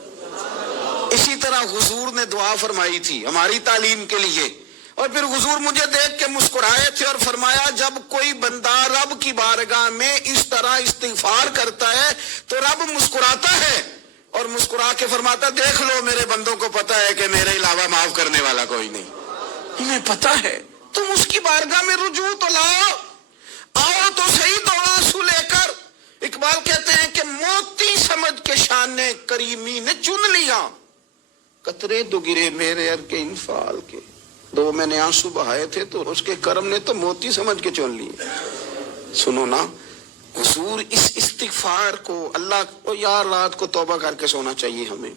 اسی طرح حضور نے دعا فرمائی تھی ہماری تعلیم کے لیے، اور پھر حضور مجھے دیکھ کے مسکرائے تھے اور فرمایا جب کوئی بندہ رب کی بارگاہ میں اس طرح استغفار کرتا ہے تو رب مسکراتا ہے اور مسکرا کے فرماتا دیکھ لو میرے بندوں کو پتا ہے کہ میرے علاوہ معاف کرنے والا کوئی نہیں. انہیں پتا ہے، تم اس کی بارگاہ میں رجوع تو لاؤ، آؤ تو صحیح دو آنسو لے کر. اقبال کہتے ہیں کہ موتی سمجھ کے شان کریمی نے چن لیا، قطرے دو گرے میرے ار کے انفال کے. دو میں نے آنسو بہائے تھے تو اس کے کرم نے تو موتی سمجھ کے چن لیے. سنو نا حضور اس استغفار کو اللہ کو یار رات کو توبہ کر کے سونا چاہیے. ہمیں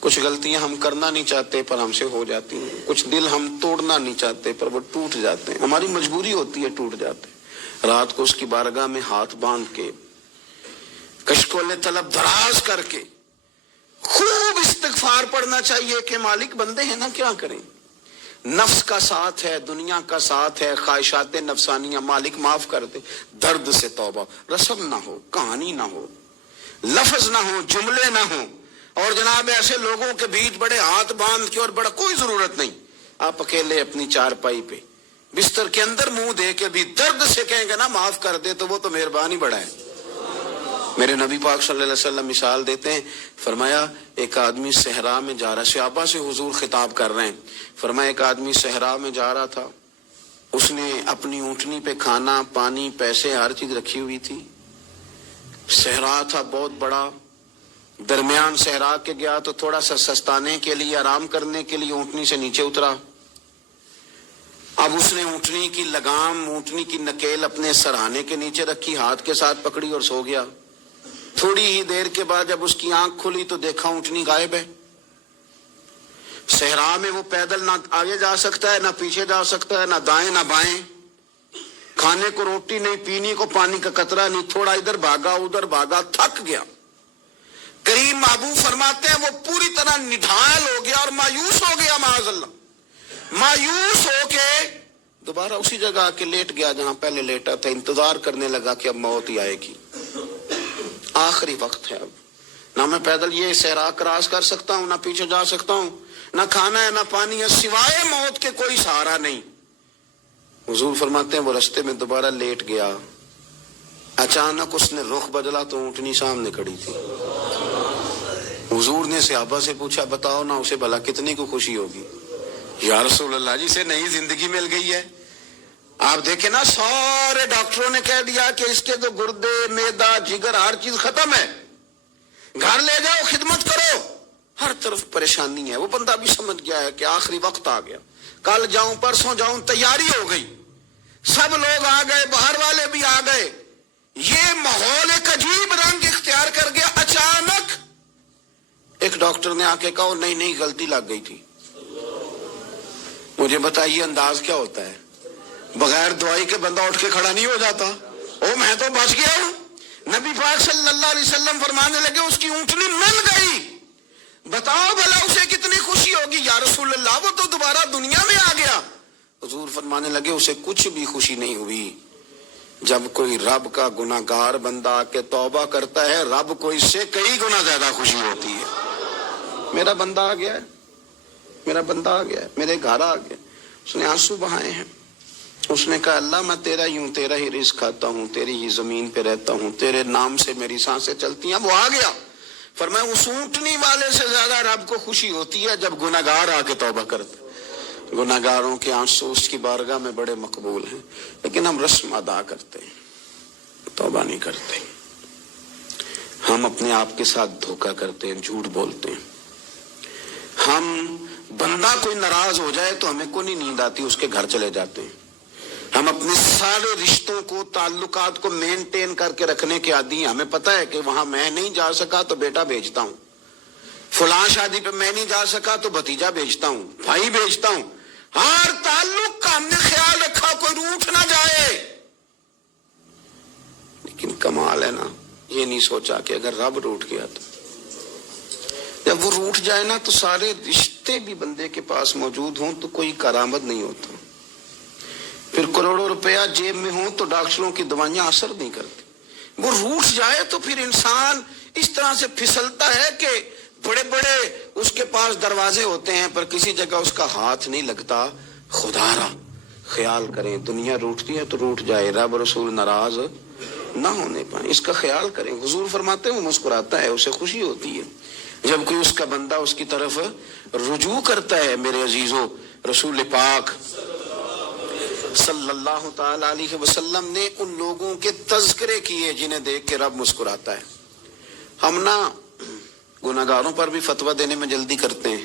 کچھ غلطیاں ہم کرنا نہیں چاہتے پر ہم سے ہو جاتی ہیں، کچھ دل ہم توڑنا نہیں چاہتے پر وہ ٹوٹ جاتے ہیں، ہماری مجبوری ہوتی ہے ٹوٹ جاتے ہیں. رات کو اس کی بارگاہ میں ہاتھ باندھ کے کشکول طلب دراز کر کے خوب استغفار پڑھنا چاہیے کہ مالک بندے ہیں نا کیا کریں، نفس کا ساتھ ہے، دنیا کا ساتھ ہے، خواہشات نفسانیہ، مالک معاف کر دے. درد سے توبہ، رسم نہ ہو، کہانی نہ ہو، لفظ نہ ہو، جملے نہ ہو. اور جناب ایسے لوگوں کے بیچ بڑے ہاتھ باندھ کے اور بڑا کوئی ضرورت نہیں، آپ اکیلے اپنی چارپائی پہ بستر کے اندر منہ دے کے بھی درد سے کہیں گے نا معاف کر دے تو وہ تو مہربانی بڑا ہے. میرے نبی پاک صلی اللہ علیہ وسلم مثال دیتے ہیں، فرمایا ایک آدمی صحرا میں جا رہا، صحابہ سے حضور خطاب کر رہے ہیں، فرمایا ایک آدمی صحرا میں جا رہا تھا، اس نے اپنی اونٹنی پہ کھانا پانی پیسے ہر چیز رکھی ہوئی تھی. صحرا تھا بہت بڑا، درمیان صحرا کے گیا تو تھوڑا سا سستانے کے لیے آرام کرنے کے لیے اونٹنی سے نیچے اترا. اب اس نے اونٹنی کی لگام، اونٹنی کی نکیل اپنے سرہانے کے نیچے رکھی، ہاتھ کے ساتھ پکڑی اور سو گیا. تھوڑی ہی دیر کے بعد جب اس کی آنکھ کھلی تو دیکھا اونٹنی غائب ہے. صحرا میں وہ پیدل نہ آگے جا سکتا ہے نہ پیچھے جا سکتا ہے، نہ دائیں نہ بائیں، کھانے کو روٹی نہیں، پینے کو پانی کا قطرہ نہیں، تھوڑا ادھر بھاگا ادھر بھاگا، تھک گیا. کریم محبوب فرماتے ہیں وہ پوری طرح نڈھال ہو گیا اور مایوس ہو گیا، معاذ اللہ. مایوس ہو کے دوبارہ اسی جگہ آ کے لیٹ گیا جہاں پہلے لیٹا تھا. انتظار کرنے لگا کہ اب موت ہی آئے گی، آخری وقت ہے، اب نہ میں پیدل یہ صحرا کراس کر سکتا ہوں، نہ پیچھے جا سکتا ہوں، نہ کھانا ہے نہ پانی ہے، سوائے موت کے کوئی سہارا نہیں. حضور فرماتے ہیں وہ رستے میں دوبارہ لیٹ گیا. اچانک اس نے رخ بدلا تو اونٹنی سامنے کھڑی تھی. حضور نے صحابہ سے پوچھا بتاؤ نا اسے بھلا کتنے کو خوشی ہوگی؟ یا رسول اللہ جی سے نئی زندگی مل گئی ہے. آپ دیکھیں نا سارے ڈاکٹروں نے کہہ دیا کہ اس کے تو گردے میدا جگر ہر چیز ختم ہے، گھر لے جاؤ خدمت کرو، ہر طرف پریشانی ہے. وہ بندہ بھی سمجھ گیا ہے کہ آخری وقت آ گیا، کل جاؤں پرسوں جاؤں، تیاری ہو گئی، سب لوگ آ گئے، باہر والے بھی آ گئے. یہ ماحول ایک عجیب رنگ اختیار کر گیا. اچانک ایک ڈاکٹر نے آ کے کہا نہیں نہیں غلطی لگ گئی تھی. مجھے بتائیے انداز کیا ہوتا ہے؟ بغیر دوائی کے بندہ اٹھ کے کھڑا نہیں ہو جاتا. او میں تو بچ گیا ہوں. نبی پاک صلی اللہ علیہ وسلم فرمانے لگے اس کی اونٹنی مل گئی، بتاؤ بھلا اسے کتنی خوشی ہوگی؟ یا رسول اللہ وہ تو دوبارہ دنیا میں آ گیا. حضور فرمانے لگے اسے کچھ بھی خوشی نہیں ہوئی. جب کوئی رب کا گناہگار بندہ آ کے توبہ کرتا ہے، رب کو اس سے کئی گنا زیادہ خوشی ہوتی ہے. میرا بندہ آ گیا ہے، میرا بندہ آ گیا ہے، میرے گھر آ گیا. اس نے آنسو بہائے ہیں، اس نے کہا اللہ میں تیرا ہی ہوں، تیرا ہی رزق کھاتا ہوں، تیری ہی زمین پہ رہتا ہوں، تیرے نام سے میری سانسیں چلتی ہیں. وہ آ گیا. فرمایا اس اونٹنی والے سے زیادہ رب کو خوشی ہوتی ہے جب گناہگار آ کے توبہ کرتے. گناہگاروں کے آنسو اس کی بارگاہ میں بڑے مقبول ہیں، لیکن ہم رسم ادا کرتے ہیں، توبہ نہیں کرتے. ہم اپنے آپ کے ساتھ دھوکہ کرتے ہیں، جھوٹ بولتے ہیں. ہم بندہ کوئی ناراض ہو جائے تو ہمیں کو نہیں نیند آتی، اس کے گھر چلے جاتے ہیں. ہم اپنے سارے رشتوں کو، تعلقات کو مینٹین کر کے رکھنے کے عادی ہیں. ہمیں پتہ ہے کہ وہاں میں نہیں جا سکا تو بیٹا بھیجتا ہوں، فلاں شادی پہ میں نہیں جا سکا تو بھتیجا بھیجتا ہوں، بھائی بھیجتا ہوں. ہر تعلق کا ہم نے خیال رکھا کوئی روٹھ نہ جائے. لیکن کمال ہے نا، یہ نہیں سوچا کہ اگر رب روٹھ گیا تو جب وہ روٹھ جائے نا تو سارے رشتے بھی بندے کے پاس موجود ہوں تو کوئی کارآمد نہیں ہوتا. پھر کروڑوں روپیہ جیب میں ہوں تو ڈاکٹروں کی دوائیاں اثر نہیں کرتی. وہ روٹھ جائے تو پھر انسان اس طرح سے پھسلتا ہے کہ بڑے بڑے اس کے پاس دروازے ہوتے ہیں پر کسی جگہ اس کا ہاتھ نہیں لگتا. خدا را خیال کریں، دنیا روٹتی ہے تو روٹ جائے، رب رسول ناراض نہ ہونے پائیں، اس کا خیال کریں. حضور فرماتے ہیں وہ مسکراتا ہے، اسے خوشی ہوتی ہے جب کوئی اس کا بندہ اس کی طرف رجوع کرتا ہے. میرے عزیزو، رسول پاک صلی اللہ تعالی علیہ وسلم نے ان لوگوں کے تذکرے کیے جنہیں دیکھ کے رب مسکراتا ہے. ہم نا گناہگاروں پر بھی فتویٰ دینے میں جلدی کرتے ہیں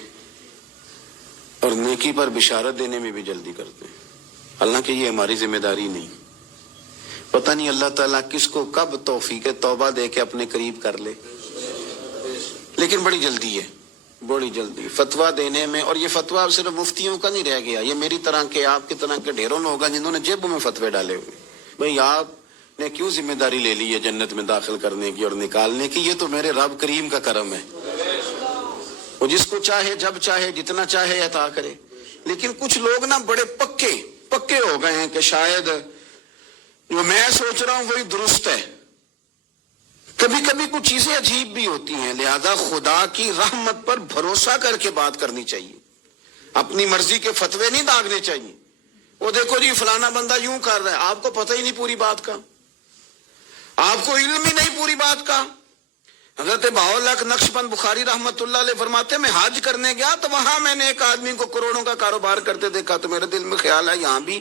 اور نیکی پر بشارت دینے میں بھی جلدی کرتے ہیں، حالانکہ یہ ہماری ذمہ داری نہیں. پتہ نہیں اللہ تعالیٰ کس کو کب توفیق توبہ دے کے اپنے قریب کر لے، لیکن بڑی جلدی ہے، بڑی جلدی فتویٰ دینے میں. اور یہ فتویٰ صرف مفتیوں کا نہیں رہ گیا، یہ میری طرح کے، آپ کی طرح کے ڈھیروں لوگ ہیں جنہوں نے جیبوں میں فتوے ڈالے ہوئے. بھئی آپ نے کیوں ذمہ داری لے لی ہے جنت میں داخل کرنے کی اور نکالنے کی؟ یہ تو میرے رب کریم کا کرم ہے، وہ جس کو چاہے جب چاہے جتنا چاہے عطا کرے. لیکن کچھ لوگ نا بڑے پکے ہو گئے ہیں کہ شاید جو میں سوچ رہا ہوں وہی درست ہے. کبھی کبھی کچھ چیزیں عجیب بھی ہوتی ہیں، لہذا خدا کی رحمت پر بھروسہ کر کے بات کرنی چاہیے، اپنی مرضی کے فتوے نہیں داغنے چاہیے. وہ دیکھو جی فلانا بندہ یوں کر رہا ہے، آپ کو پتہ ہی نہیں پوری بات کا، آپ کو علم ہی نہیں پوری بات کا. حضرت بہاءاللہ نقشبند بخاری رحمت اللہ علیہ فرماتے ہیں میں حج کرنے گیا تو وہاں میں نے ایک آدمی کو کروڑوں کا کاروبار کرتے دیکھا تو میرے دل میں خیال ہے یہاں بھی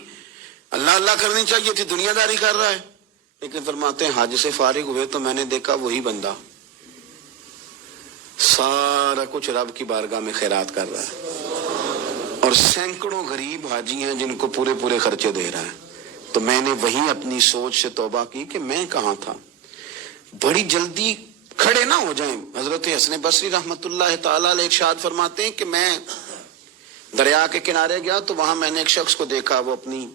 اللہ اللہ کرنی چاہیے تھی، دنیا داری کر رہا ہے. لیکن فرماتے ہیں حج سے فارغ ہوئے تو میں نے دیکھا وہی بندہ سارا کچھ رب کی بارگاہ میں خیرات کر رہا ہے اور سینکڑوں غریب حاجی ہیں جن کو پورے خرچے دے رہا ہے. تو میں نے وہی اپنی سوچ سے توبہ کی کہ میں کہاں تھا. بڑی جلدی کھڑے نہ ہو جائیں. حضرت حسن بصری رحمت اللہ تعالی علیہ ارشاد فرماتے ہیں کہ میں دریا کے کنارے گیا تو وہاں میں نے ایک شخص کو دیکھا، وہ اپنی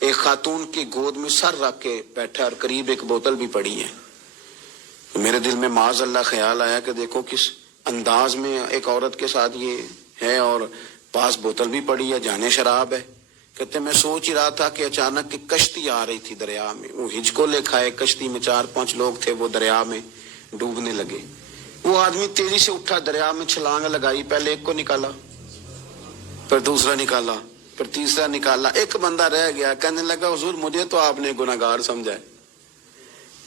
ایک خاتون کی گود میں سر رکھ کے بیٹھا اور قریب ایک بوتل بھی پڑی ہے. میرے دل میں معاذ اللہ خیال آیا کہ دیکھو کس انداز میں ایک عورت کے ساتھ یہ ہے اور پاس بوتل بھی پڑی ہے، جانے شراب ہے. کہتے میں سوچ ہی رہا تھا کہ اچانک ایک کشتی آ رہی تھی دریا میں، وہ ہچکو لے کھائے، کشتی میں 4-5 لوگ تھے، وہ دریا میں ڈوبنے لگے. وہ آدمی تیزی سے اٹھا، دریا میں چھلانگ لگائی، پہلے ایک کو نکالا، پھر دوسرا نکالا، پھر تیسرا نکالا. ایک بندہ رہ گیا، کہنے لگا حضور مجھے تو آپ نے گناہگار سمجھا ہے،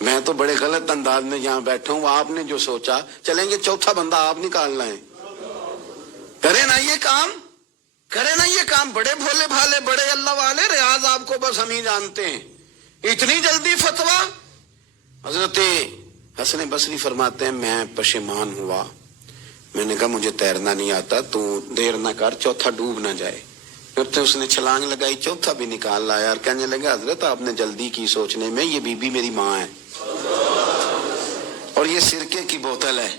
میں تو بڑے غلط انداز میں یہاں بیٹھا ہوں، آپ نے جو سوچا چلیں گے چوتھا بندہ آپ نکالنا ہے. کرے نا یہ کام، کرے نا یہ کام. بڑے بھولے بھالے، بڑے اللہ والے، ریاض آپ کو بس ہم ہی جانتے ہیں. اتنی جلدی فتویٰ. حضرت حسن بصری فرماتے ہیں میں پشیمان ہوا، میں نے کہا مجھے تیرنا نہیں آتا، تو دیر نہ کر، چوتھا ڈوب نہ جائے. پھر تو اس نے چھلانگ لگائی، چوتھا بھی نکال لایا اور کہنے لگا حضرت آپ نے جلدی کی سوچنے میں، یہ بی بی میری ماں ہے اور یہ سرکے کی بوتل ہے.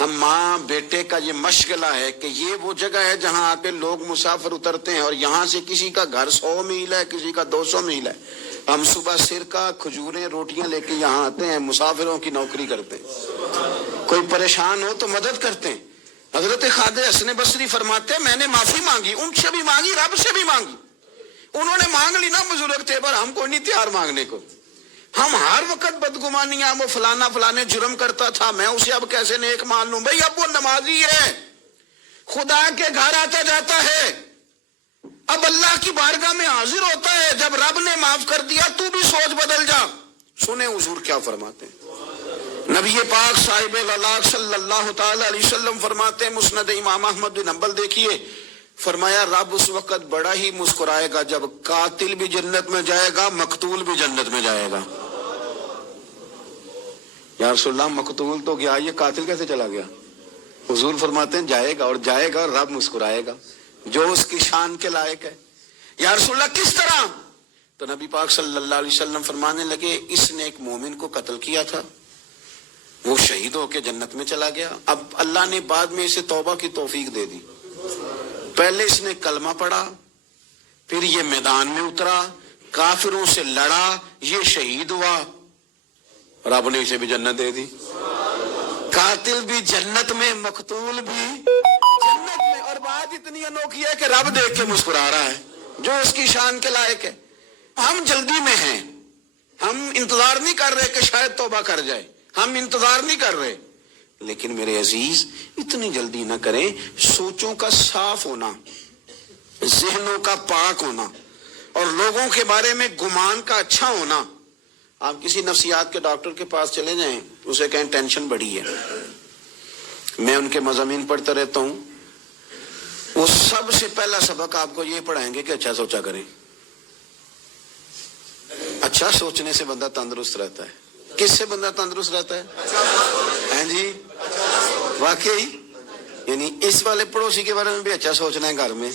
ہم ماں بیٹے کا یہ مشغلہ ہے کہ یہ وہ جگہ ہے جہاں آ کے لوگ مسافر اترتے ہیں اور یہاں سے کسی کا گھر 100 میل ہے، کسی کا 200 میل ہے. ہم صبح سرکہ، کھجوریں، روٹیاں لے کے یہاں آتے ہیں، مسافروں کی نوکری کرتے ہیں، کوئی پریشان ہو تو مدد کرتے ہیں. حضرت خواجہ حسن بصری فرماتے ہیں میں نے معافی مانگی، ان سے بھی مانگی، رب سے بھی مانگی. انہوں نے مانگ لی نا بزرگ تھے، پر ہم کو نہیں تیار مانگنے کو. ہم ہر وقت بدگمانیاں، وہ فلانے جرم کرتا تھا، میں اسے اب کیسے نیک مان لوں. بھئی اب وہ نمازی ہے، خدا کے گھر آتا جاتا ہے، اب اللہ کی بارگاہ میں حاضر ہوتا ہے، جب رب نے معاف کر دیا تو بھی سوچ بدل جا۔ سنیں حضور کیا فرماتے ہیں، نبی پاک صاحب الاخلاق صلی اللہ تعالی علیہ وسلم فرماتے ہیں، مسند امام احمد بن حنبل دیکھیے، فرمایا رب اس وقت بڑا ہی مسکرائے گا جب قاتل بھی جنت میں جائے گا، مقتول بھی جنت میں جائے گا۔ یا رسول اللہ مقتول تو گیا، یہ قاتل کیسے چلا گیا؟ حضور فرماتے ہیں جائے گا، اور جائے گا اور رب مسکرائے گا جو اس کی شان کے لائق ہے۔ یا رسول اللہ کس طرح؟ تو نبی پاک صلی اللہ علیہ وسلم فرمانے لگے اس نے ایک مومن کو قتل کیا تھا، وہ شہید ہو کے جنت میں چلا گیا، اب اللہ نے بعد میں اسے توبہ کی توفیق دے دی۔ پہلے اس نے کلمہ پڑھا، پھر یہ میدان میں اترا، کافروں سے لڑا، یہ شہید ہوا، رب نے اسے بھی جنت دے دی۔ قاتل بھی جنت میں، مقتول بھی جنت میں، اور بات اتنی انوکھی ہے کہ رب دیکھ کے مسکرا رہا ہے جو اس کی شان کے لائق ہے۔ ہم جلدی میں ہیں، ہم انتظار نہیں کر رہے کہ شاید توبہ کر جائے، ہم انتظار نہیں کر رہے، لیکن میرے عزیز اتنی جلدی نہ کریں۔ سوچوں کا صاف ہونا، ذہنوں کا پاک ہونا، اور لوگوں کے بارے میں گمان کا اچھا ہونا۔ آپ کسی نفسیات کے ڈاکٹر کے پاس چلے جائیں، اسے کہیں ٹینشن بڑی ہے، میں ان کے مضامین پڑھتا رہتا ہوں، وہ سب سے پہلا سبق آپ کو یہ پڑھائیں گے کہ اچھا سوچا کریں۔ اچھا سوچنے سے بندہ تندرست رہتا ہے۔ کس سے بندہ تندرست رہتا ہے؟ ہیں جی واقعی، یعنی اس والے پڑوسی کے بارے میں بھی اچھا سوچنا ہے، گھر میں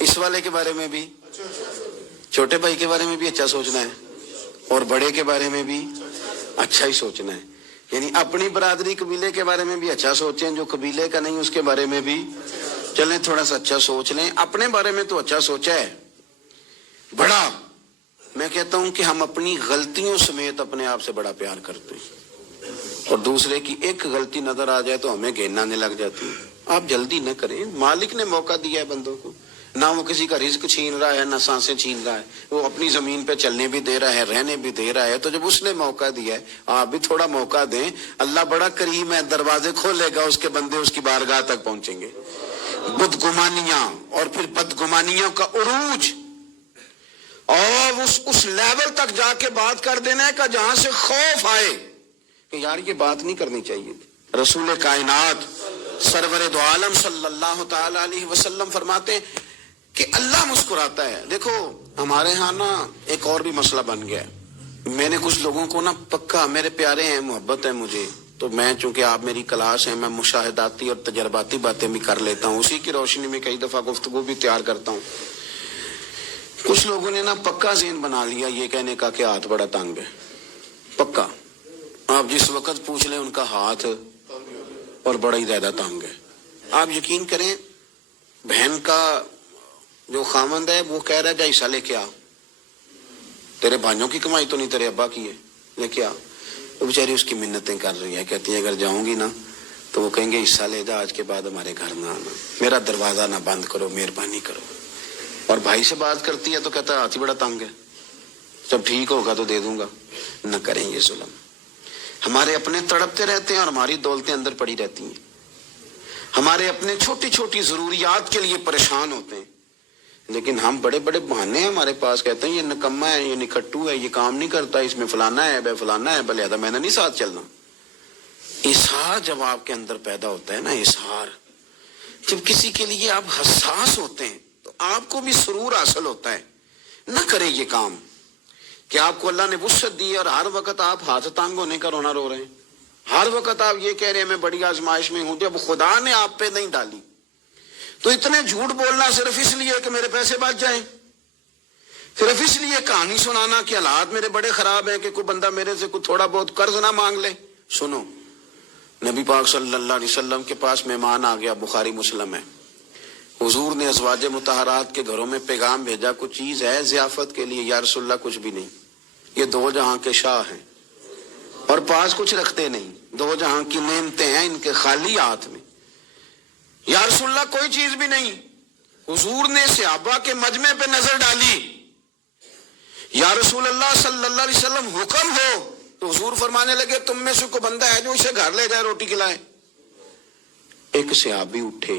اس والے کے بارے میں بھی، چھوٹے بھائی کے بارے میں بھی اچھا سوچنا ہے، اور بڑے کے بارے میں بھی اچھا ہی سوچنا ہے۔ یعنی اپنی برادری قبیلے کے بارے میں بھی اچھا سوچیں، جو قبیلے کا نہیں اس کے بارے میں بھی چلیں تھوڑا سا اچھا سوچ لیں۔ اپنے بارے میں تو اچھا سوچا ہے بڑا، میں کہتا ہوں کہ ہم اپنی غلطیوں سمیت اپنے آپ سے بڑا پیار کرتے ہیں، اور دوسرے کی ایک غلطی نظر آ جائے تو ہمیں گھین آنے لگ جاتی ہے۔ آپ جلدی نہ کریں، مالک نے موقع دیا ہے بندوں کو، نہ وہ کسی کا رزق چھین رہا ہے، نہ سانسیں چھین رہا ہے، وہ اپنی زمین پہ چلنے بھی دے رہا ہے، رہنے بھی دے رہا ہے، تو جب اس نے موقع دیا ہے آپ بھی تھوڑا موقع دیں۔ اللہ بڑا کریم ہے، دروازے کھولے گا، اس کے بندے اس کی بارگاہ تک پہنچیں گے۔ بدگمانیاں اور پھر بدگمانیوں کا عروج، اور اس لیول تک جا کے بات کر دینا ہے کہ جہاں سے خوف آئے کہ یار یہ بات نہیں کرنی چاہیے تھی۔ رسول کائنات سرور دو عالم صلی اللہ تعالی علیہ وسلم فرماتے ہیں کہ اللہ مسکراتا ہے۔ دیکھو ہمارے ہاں نا ایک اور بھی مسئلہ بن گیا ہے، میں نے کچھ لوگوں کو نا پکا، میرے پیارے ہیں، محبت ہے مجھے، تو میں چونکہ آپ میری کلاس ہیں، میں مشاہداتی اور تجرباتی باتیں بھی کر لیتا ہوں، اسی کی روشنی میں کئی دفعہ گفتگو بھی تیار کرتا ہوں۔ کچھ لوگوں نے نا پکا ذہن بنا لیا یہ کہنے کا کہ ہاتھ بڑا تنگ ہے، پکا، آپ جس وقت پوچھ لیں ان کا ہاتھ اور بڑا ہی زیادہ تنگ ہے۔ آپ یقین کریں، بہن کا جو خامند ہے وہ کہہ رہا ہے جا حصہ لے کے آ، تیرے بھائیوں کی کمائی تو نہیں، تیرے ابا کی ہے، لے کے آ۔ وہ بیچاری اس کی منتیں کر رہی ہے، کہتی ہے اگر جاؤں گی نا تو وہ کہیں گے حصہ لے جا، آج کے بعد ہمارے گھر نہ آنا، میرا دروازہ نہ بند کرو، مہربانی کرو۔ اور بھائی سے بات کرتی ہے تو کہتا ہے ہاتھ ہی بڑا تنگ ہے، جب ٹھیک ہوگا تو دے دوں گا۔ نہ کریں یہ ظلم، ہمارے اپنے تڑپتے رہتے ہیں اور ہماری دولتیں اندر پڑی رہتی ہیں، ہمارے اپنے چھوٹی چھوٹی ضروریات کے لیے پریشان ہوتے ہیں، لیکن ہم بڑے بڑے بہانے ہیں ہمارے پاس، کہتے ہیں یہ نکما ہے، یہ نکھٹو ہے، یہ کام نہیں کرتا، اس میں فلانا ہے، بے فلانا ہے، بلے میں نے نہیں ساتھ چلنا۔ اظہار جب آپ کے اندر پیدا ہوتا ہے نا، اظہار، جب کسی کے لیے آپ حساس ہوتے ہیں تو آپ کو بھی سرور حاصل ہوتا ہے۔ نہ کریں یہ کام کہ آپ کو اللہ نے وسعت دی اور ہر وقت آپ ہاتھ تانگ ہونے کا رونا رو رہے ہیں، ہر وقت آپ یہ کہہ رہے ہیں میں بڑی آزمائش میں ہوں، جب خدا نے آپ پہ نہیں ڈالی تو اتنے جھوٹ بولنا صرف اس لیے کہ میرے پیسے بچ جائیں، صرف اس لیے کہانی سنانا کہ حالات میرے بڑے خراب ہیں کہ کوئی بندہ میرے سے کوئی تھوڑا بہت قرض نہ مانگ لے۔ سنو، نبی پاک صلی اللہ علیہ وسلم کے پاس مہمان آ گیا، بخاری مسلم ہے، حضور نے ازواج مطہرات کے گھروں میں پیغام بھیجا، کچھ چیز ہے ضیافت کے لیے؟ یا رسول اللہ کچھ بھی نہیں، یہ دو جہاں کے شاہ ہیں اور پاس کچھ رکھتے نہیں، دو جہاں کی نعمتیں ہیں ان کے خالی ہاتھ میں۔ یا رسول اللہ کوئی چیز بھی نہیں۔ حضور نے صحابہ کے مجمع پہ نظر ڈالی، یا رسول اللہ صلی اللہ علیہ وسلم حکم ہو، تو حضور فرمانے لگے تم میں سے کوئی بندہ ہے جو اسے گھر لے جائے روٹی کھلائے؟ ایک صحابی اٹھے،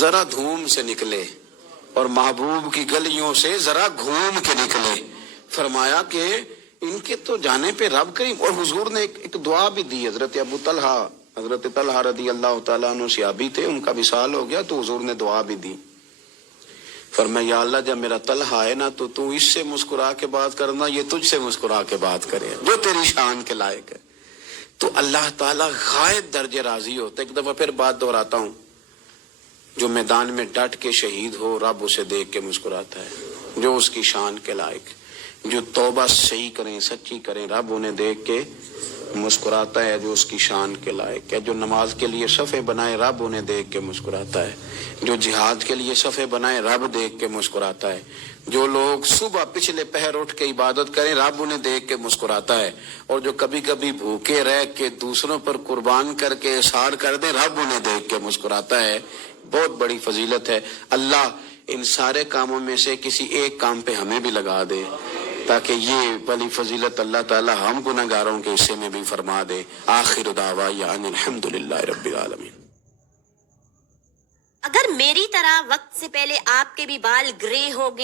ذرا دھوم سے نکلے اور محبوب کی گلیوں سے ذرا گھوم کے نکلے. فرمایا کہ ان کے تو جانے پہ رب کریم. اور حضور نے ایک دعا بھی دی. حضرت طلحہ رضی اللہ تعالیٰ عنہ صحابی تھے, ان کا وصال ہو گیا تو حضور نے دعا بھی دی. فرمایا یا اللہ جب میرا طلحہ ہے نا تو اس سے مسکرا کے بات کرنا, یہ تجھ سے مسکرا کے بات کرے جو تیری شان کے لائق ہے. تو اللہ تعالیٰ غائب درجے راضی ہوتا ہے. ایک دفعہ پھر بات دہراتا ہوں, جو میدان میں ڈٹ کے شہید ہو رب اسے دیکھ کے مسکراتا ہے جو اس کی شان کے لائق. جو توبہ صحیح کریں سچی کریں رب انہیں دیکھ کے مسکراتا ہے جو اس کی شان کے لائق ہے. جو نماز کے لیے صفیں بنائے رب انہیں دیکھ کے مسکراتا ہے. جو جہاد کے لیے صفیں بنائے رب دیکھ کے مسکراتا ہے. جو لوگ صبح پچھلے پہر اٹھ کے عبادت کریں رب انہیں دیکھ کے مسکراتا ہے. اور جو کبھی کبھی بھوکے رہ کے دوسروں پر قربان کر کے احسان کر دیں رب انہیں دیکھ کے مسکراتا ہے. بہت بڑی فضیلت ہے. اللہ ان سارے کاموں میں سے کسی ایک کام پہ ہمیں بھی لگا دے تاکہ یہ بڑی فضیلت اللہ تعالی ہم گناہگاروں کے حصے میں بھی فرما دے. آخر دعوانا ان الحمدللہ رب العالمین. اگر میری طرح وقت سے پہلے آپ کے بھی بال گرے ہو گئے